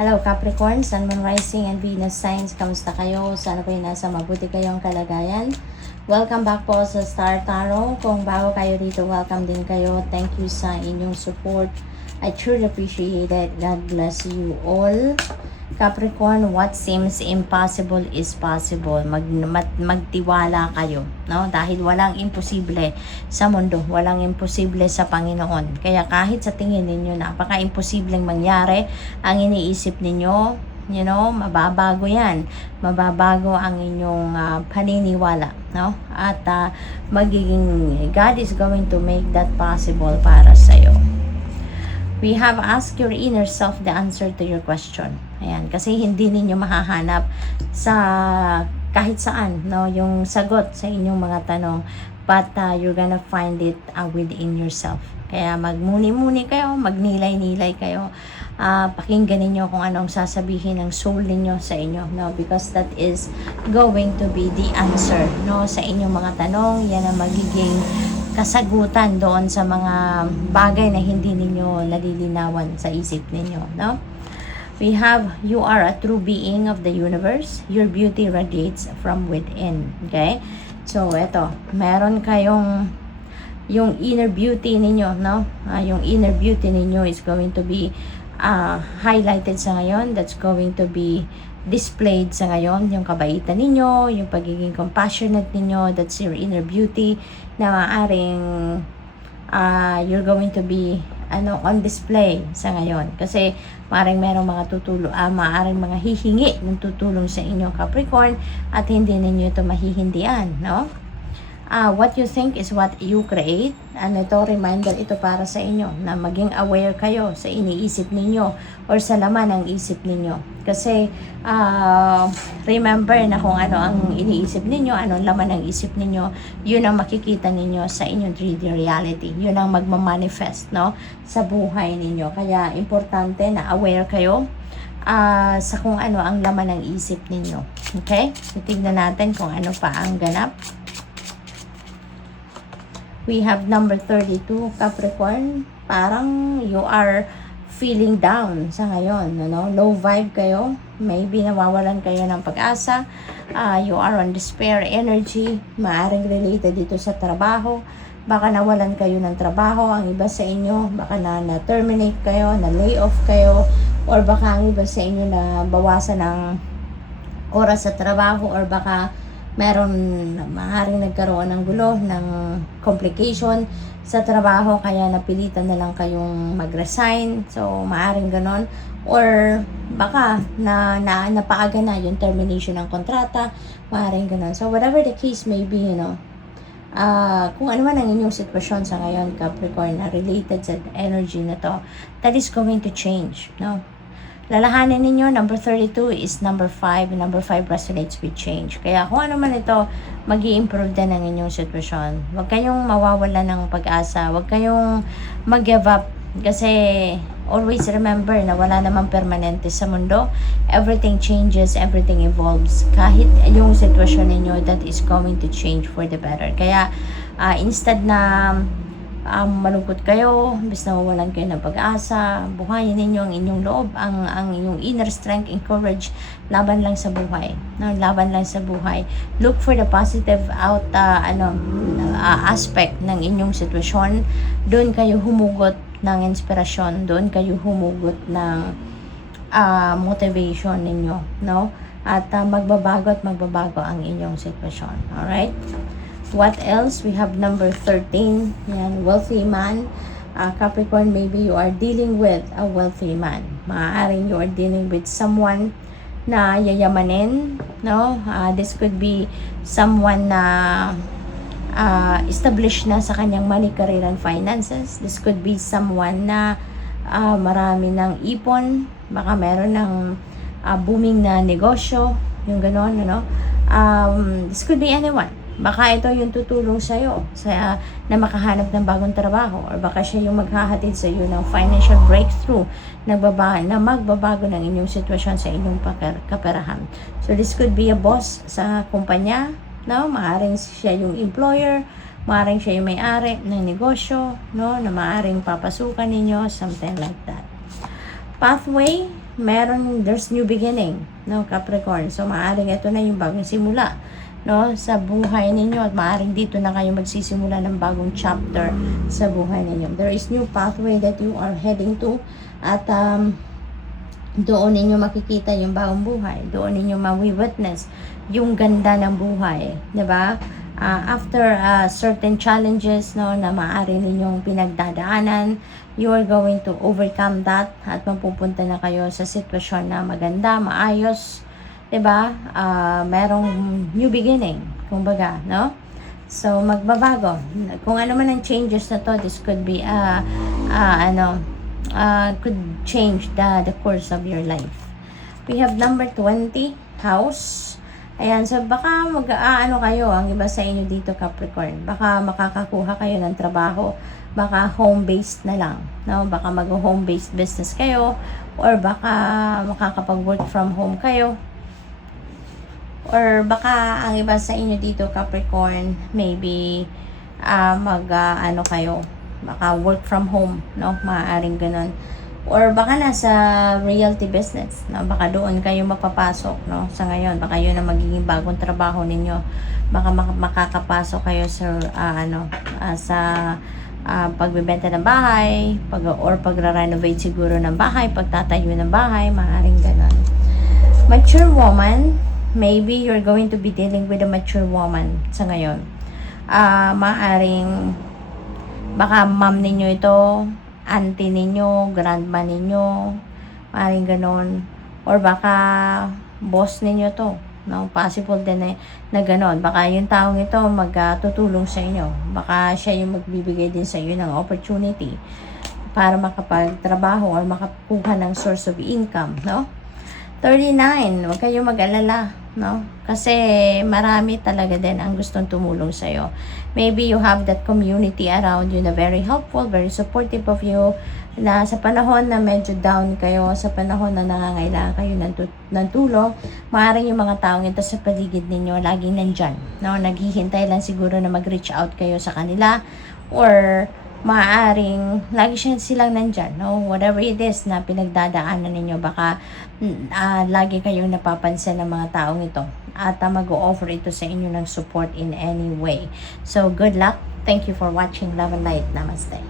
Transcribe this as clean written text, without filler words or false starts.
Hello Capricorn, Sun, Moon, Rising, and Venus signs. Kamusta kayo? Sana po nasa mabuti kayong kalagayan. Welcome back po sa Star Tarot. Kung bago kayo dito, welcome din kayo. Thank you sa inyong support. I truly appreciate it. God bless you all. Capricorn, what seems impossible is possible. Magtiwala kayo, no? Dahil walang imposible sa mundo, walang imposible sa Panginoon. Kaya kahit sa tingin ninyo napaka-imposibleng mangyari, ang iniisip ninyo, mababago 'yan. Mababago ang inyong paniniwala, no? At magiging God is going to make that possible para sa iyo. We have asked your inner self the answer to your question. Ayan, kasi hindi ninyo mahahanap sa kahit saan, no, yung sagot sa inyong mga tanong, but you're gonna find it within yourself. Kaya magmuni-muni kayo, magnilay-nilay kayo, pakinggan ninyo kung anong sasabihin ng soul ninyo sa inyo, no, because that is going to be the answer, no, sa inyong mga tanong. Yan ang magiging kasagutan doon sa mga bagay na hindi ninyo nalilinawan sa isip ninyo, no? We have, you are a true being of the universe. Your beauty radiates from within. Okay? So, eto, meron kayong yung inner beauty ninyo, no? Yung inner beauty ninyo is going to be highlighted sa ngayon. That's going to be displayed sa ngayon. Yung kabaitan ninyo, yung pagiging compassionate ninyo, that's your inner beauty na maaring you're going to be on display sa ngayon. Kasi maaring merong mga maaring mga hihingi ng tutulong sa inyo, Capricorn, at hindi ninyo ito mahihindian, no? What you think is what you create. Ito, reminder ito para sa inyo na maging aware kayo sa iniisip ninyo or sa laman ng isip ninyo. Kasi remember na kung ano ang iniisip ninyo, anong laman ng isip ninyo, yun ang makikita ninyo sa inyong 3D reality. Yun ang magmamanifest, no, sa buhay ninyo. Kaya importante na aware kayo sa kung ano ang laman ng isip ninyo. Okay? So, tignan natin kung ano pa ang ganap. We have number 32, Capricorn. Parang you are feeling down sa ngayon, no? Low vibe kayo. Maybe nawawalan kayo ng pag-asa. You are on despair energy. Maaring related dito sa trabaho. Baka nawalan kayo ng trabaho. Ang iba sa inyo, baka na-terminate kayo, na-lay off kayo. Or baka ang iba sa inyo na bawasan ng oras sa trabaho. Or baka meron maaaring nagkaroon ng gulo, ng complication sa trabaho, kaya napilitan na lang kayong mag-resign. So, maaaring ganon. Or baka napaaga na yung termination ng kontrata, maaaring ganon. So, whatever the case may be, kung ano man ang inyong sitwasyon sa ngayon, Capricorn, na related sa energy na to, that is going to change, no? Lalahanin ninyo, number 32 is number 5. Number 5 resonates with change. Kaya kung ano man ito, mag-i-improve din ang inyong sitwasyon. Huwag kayong mawawala ng pag-asa. Huwag kayong mag-give up. Kasi always remember na wala namang permanente sa mundo. Everything changes, everything evolves. Kahit yung sitwasyon ninyo, that is going to change for the better. Kaya instead na malungkot kayo, imbes na mawalan kayo ng pag-asa, buhayin ninyo ang inyong loob, ang inyong inner strength and courage, laban lang sa buhay, no? Laban lang sa buhay. Look for the positive aspect ng inyong sitwasyon. Doon kayo humugot ng inspirasyon, doon kayo humugot ng motivation ninyo, no? At magbabago ang inyong sitwasyon. Alright? What else? We have number 13. Yan, wealthy man. Capricorn, maybe you are dealing with a wealthy man. Maaaring you are dealing with someone na yayamanin, no? This could be someone na established na sa kanyang money, career, and finances. This could be someone na marami ng ipon. Baka meron ng booming na negosyo. Yung ganon, this could be anyone. Baka ito yung tutulong sa'yo na makahanap ng bagong trabaho, or baka siya yung maghahatid sa iyo ng financial breakthrough na magbabago ng inyong sitwasyon sa inyong kaperahan. So this could be a boss sa kumpanya, no? Maaring siya yung employer, maaring siya yung may-ari ng negosyo, no? Na maaring papasukan ninyo, something like that. Pathway, there's new beginning, no, Capricorn. So, maaaring ito na yung bagong simula, no, sa buhay ninyo, at maaaring dito na kayo magsisimula ng bagong chapter sa buhay ninyo. There is new pathway that you are heading to, at doon ninyo makikita yung bagong buhay. Doon ninyo ma-witness yung ganda ng buhay, 'di ba? After certain challenges, no, na maaari ninyong pinagdadaanan, you are going to overcome that, at mapupunta na kayo sa sitwasyon na maganda, maayos, 'di ba? Merong new beginning, kumbaga, no? So, magbabago. Kung ano man ang changes na to, this could be could change the course of your life. We have number 20, house. Ayan, so baka kayo, ang iba sa inyo dito, Capricorn. Baka makakakuha kayo ng trabaho, baka home-based na lang, no? Baka mag-home-based business kayo, or baka makakapag-work from home kayo. Or baka ang iba sa inyo dito, Capricorn, maybe kayo, baka work from home, no? Maaaring ganun. Or baka nasa realty business, no? Baka doon kayo mapapasok, no? Sa ngayon, baka yun ang magiging bagong trabaho ninyo. Baka makakapasok kayo sa pagbebenta ng bahay, or pagra-renovate siguro ng bahay, pagtatayo ng bahay, maaaring ganun. Mature woman, maybe you're going to be dealing with a mature woman sa ngayon. Maaaring baka mom ninyo ito, auntie ninyo, grandma ninyo, maaaring ganon. Or baka boss ninyo to, no? Possible din na ganon. Baka yung taong ito magtutulong sa inyo. Baka siya yung magbibigay din sa inyo ng opportunity para makapagtrabaho or makakuha ng source of income, no? 39, huwag kayong mag-alala, no? Kasi marami talaga din ang gustong tumulong sa'yo. Maybe you have that community around you na very helpful, very supportive of you, na sa panahon na medyo down kayo, sa panahon na nangangailangan kayo ng tulong, maaaring yung mga taong ito sa paligid ninyo laging nandyan, no? Naghihintay lang siguro na mag-reach out kayo sa kanila, or maaaring lagi silang nandyan, no? Whatever it is na pinagdadaanan ninyo, baka lagi kayong napapansin ng mga taong ito, at mag-o-offer ito sa inyo ng support in any way. So, good luck. Thank you for watching. Love and light. Namaste.